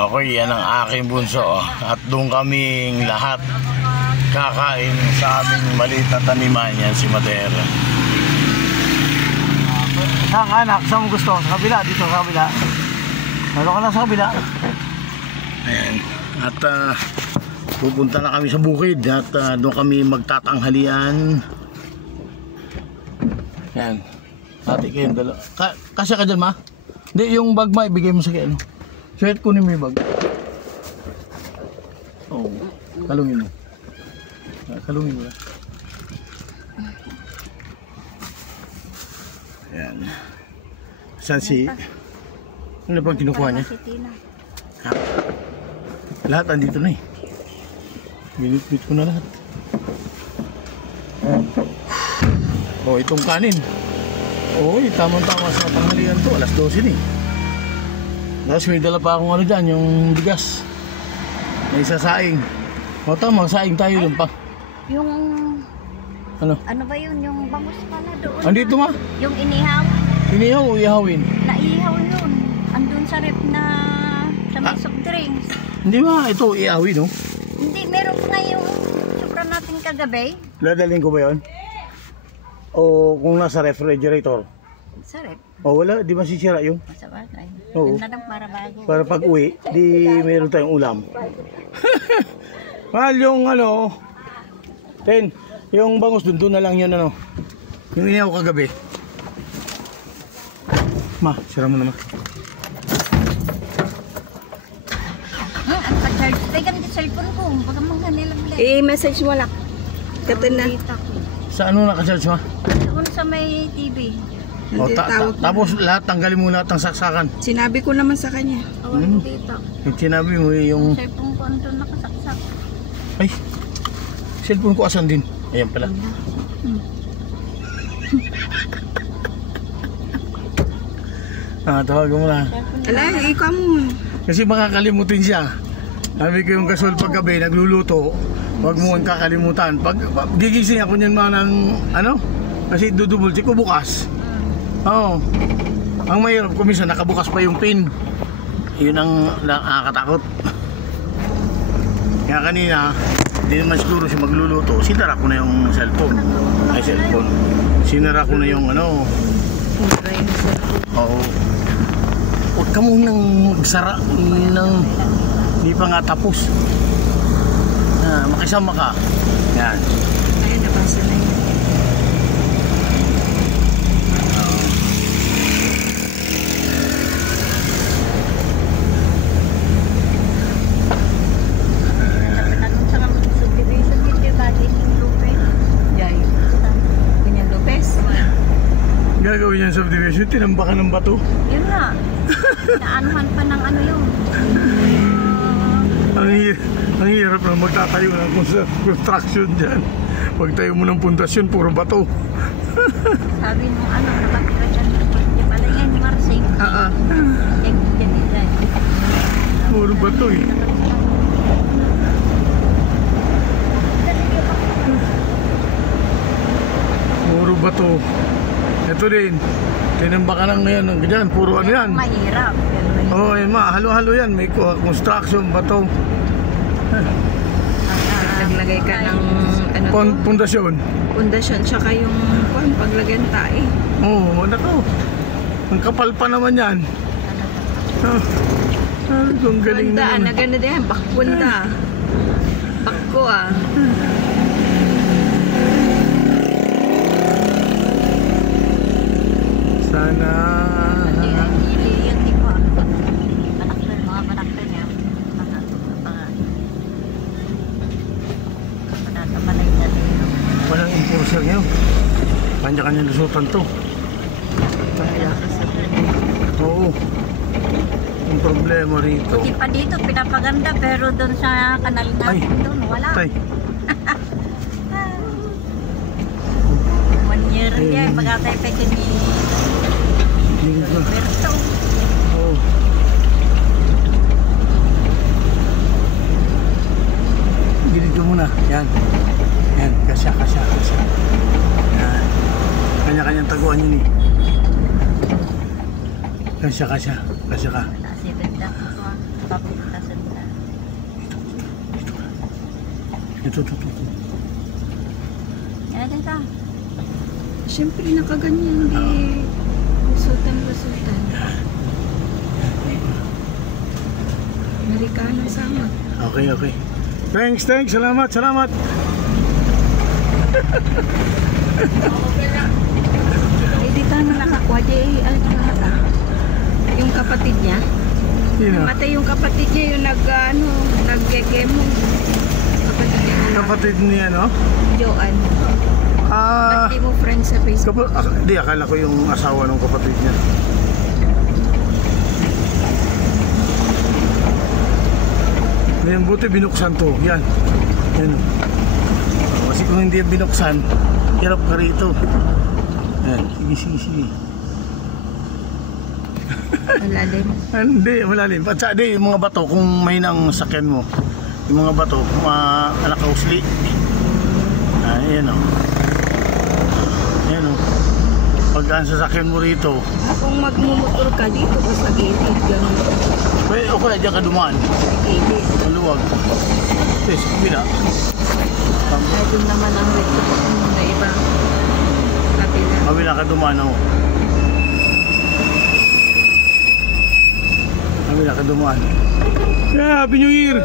Okay, yan ang aking bunso. At doon kaming lahat kakain sa aming maliit na taniman. Yan si Madera. Saan ka anak? Saan mo gusto? Sa kabila? Dito sa kabila? Lalo ka na sa kabila. Ayan. At pupunta na kami sa bukid. At doon kami magtatanghalian. Yan. Ate kayo dalawa. Kasya ka dyan, ma? Hindi, yung bag ma, ibigay mo sa kayo. Sweat, kunin mo yung bag. Oo. Kalungin mo. Kalungin mo. Ayan. Saan si... Ano bang kinukuha niya? Ha? Lahat andito na eh. Binit-bit ko na lahat. Oh, itong kanin. Oh, tamang-tama sa tanghalian to. Alas 12 na eh. Tapos may dala pa akong ano dyan, yung bigas. May sasaing. O tama, saing tayo dun pa. Yung... Ano? Ano ba yun? Yung bangus pala doon. Andito ma? Yung inihaw. Inihaw o ihawin? Naihaw yun. Andun sa rep na sa may soft drinks. Hindi ma, ito ihawin no? Hindi, meron pa nga yung supra natin kagabi. Dadalhin ko ba yun? O kung nasa refrigerator? Sa rep. O wala, di masisira yung? Sa bagay. Oo. Yun na lang para bago. Para pag uwi, di meron tayong ulam. Mahal yung ano, Ten, yung bangus doon na lang yun ano. Yung inihaw kagabi. Ma, sira mo naman. Ang pa-charge. Tay ganito cellphone ko. Baka mga nilang lang. I-message mo lang. Katin na. Sa ano nakacharge ma? Doon sa may TV. O, tapos lahat, tanggalin mo lahat ng saksakan. Sinabi ko naman sa kanya. Awan mo dito. Yung sinabi mo yung... Cellphone ko andun nakasaksak. Ay, cellphone ko asan din. Ayan pala. Tawagan mo na. Ala, ikaw mo. Kasi makakalimutin siya. Sabi ko yung gasol paggabi, nagluluto. Huwag mo ang kakalimutan. Pag gigising ako niyan mga ng ano? Kasi dudubol check ko bukas. Oo. Ang mahirap ko minsan nakabukas pa yung pin. Yun ang nakakatakot. Kaya kanina, hindi naman siguro siya magluluto. Sinara ko na yung cellphone. Ay, cellphone. Sinara ko na yung ano. Oo. Huwag ka munang magsara ng hindi pa nga tapos. Makisama ka. Yan. Ayun, nabasa na yun. Gagawin yan subdivision, tinambakan ng bato. Yun nga. Naanuhan pa ng ano yun. Ang hirap na magtatayo ng construction dyan. Pagtayo mo ng pundasyon, puro bato. Sabi mo ano, nakatira dyan. Di pala yan, Marsing. Oo. Yan, dyan. Puro bato eh. Puro bato. Ito din, tinambakan ng ngayon ng ganyan, puro ano yan. Mahirap. Oo, yun ma, halo-halo yan, may construction, bato. Naglagay ka ng ano to? Pundasyon. Pundasyon, tsaka yung paglagyan tae. Oo, nako. Ang kapal pa naman yan. Ang galing Punda, naman. na ganda din, bakpunda. Bakko ah. Sana. Yan, di ko. Mga panakter niya. Panatabalay niya. Walang enforcer ngayon. Kanya-kanya lusutan to. Oo. Ang problema rito. Hindi pa dito, pinapaganda. Pero doon sa kanal natin doon, wala. Tay. 1 year yan. Pagkatay pa dyan ni Roberto. Oo. Gilid ko muna. Yan. Yan. Kasya. Yan. Kanya-kanyang taguan yun eh. Kasya ka. Wala si Benda. Papitasan na. Ito. Yan ka. Siyempre nakaganyan eh. Resultan. Amerikano sama. Okay. Thanks. Salamat. Hindi tayo nakakuha di yung kapatid niya. Sino? Matay yung kapatid niya yung nag-gemo. Kapatid niya, no? Joan. Hindi mo friends sa Facebook. Hindi, akala ko yung asawa ng kapatid niya. Ngayon, buti binuksan to. Yan. Kasi kung hindi binuksan, hirap ka rito. Yan. Sige. Malalim. Hindi, malalim. At saka yung mga bato, kung may nang sakyan mo, yung mga bato, nakausli. Ayan o. Pag ang sasakyan mo rito, Kung magmumotor ka dito o sa gilid, gano'n. okay, dyan ka dumaan. Sa gilid. Maluwag. Sa kabila. Ay, doon naman ang na iba. Kapila. Kabila ka dumaan o. Kabila ka dumaan. Yeah, Happy New Year!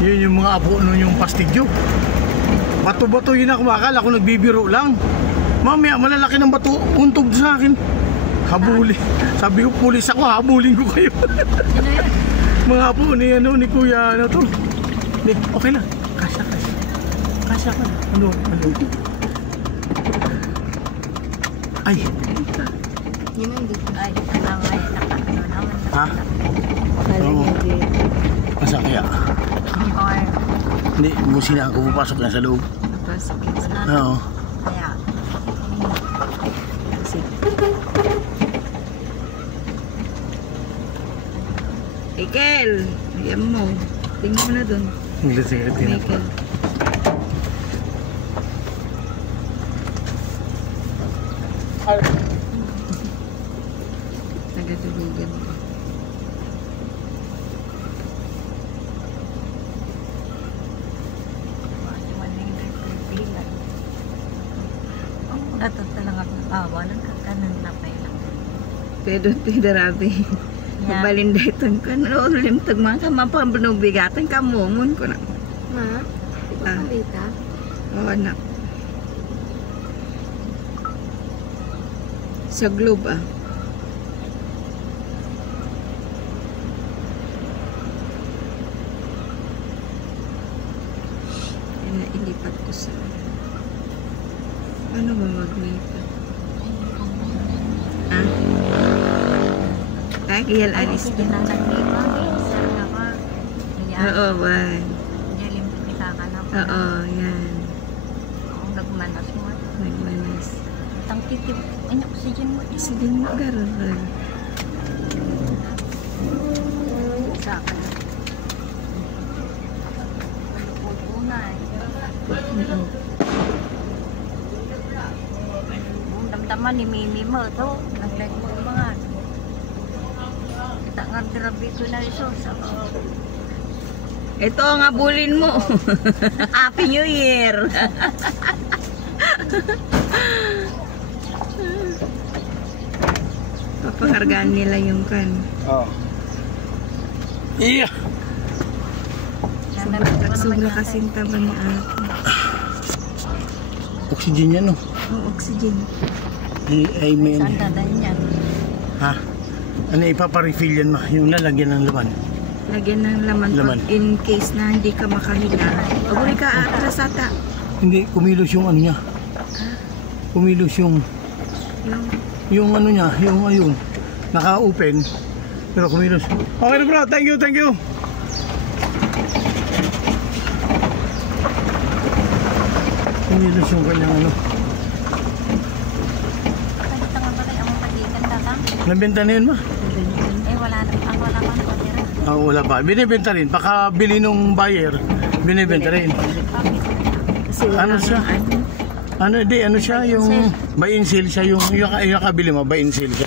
Yun yung mga apo nun yung pastigyo. Bato-bato yun ako, akala ko nagbibiro lang. Mamaya malalaki ng bato, untog sa akin. Habuli. Sabi ko, pulis ako, habulin ko kayo. Mga apo ni Kuya, to. Hindi, okay lang. Kasya ka. Ano? Ay. Yun ang dito. Ay, naka-ano naman. Ha? Lalagyan dito. Masa kaya? Or, Hindi, busi na ako pupasok na sa loob. Napasok. Oo. kaya, Ikel! Ayan mo. Tingnan mo na dun. Sige. Ikel. Nagatulogan ko. natatalang ako walang kakanan na pa lang. Pero tidarabi. Mabalindeton ko. Ulim tagmang ka mapambinubigatan ka mumon ko na. Ma? Ipapalita? Oo, anak. Sa Globe ah. Ilipat ko sa... Ano ba maglipat? Ah? Kagiyal alis din. Oo, ba? Oo, yan. Nagmanas mo. Nagmanas. Tangkitip. Ano, oxygen mo. Sige mo, garo. Sa akin. Unay. Damdaman ni Mimi mo to. Naglag mo mga. Kita nga grabe ko na iso. Ito ang abulin mo. Happy New Year. Papakargaan nila yung kan. Oo. Iya. Sobra kasing taba ni ate. Oxygen yan, no? Oh, oxygen. Ay, may... Saan dadaan yan? Ha? Ano ipaparefill yan, ma? Yung lalagyan ng laman. Lagyan ng laman. Pag in case na hindi ka makahinga. Paguli ka atras ata. Hindi, kumilos yung ano niya. Kumilos yung ano niya, yung ayun. Naka-open. Pero kumilos. Okay na bro, thank you. Kumilos yung kanyang ano. Pakita nga pala ang magikan datang. Nabenta na yun, ma? Wala na. Ang wala pa na patira. Wala pa. Binibenta rin. Pakabili nung buyer, binibenta rin. Ano siya? Ano siya? Yung buy and sell siya. Yung kabili mo, buy and sell siya.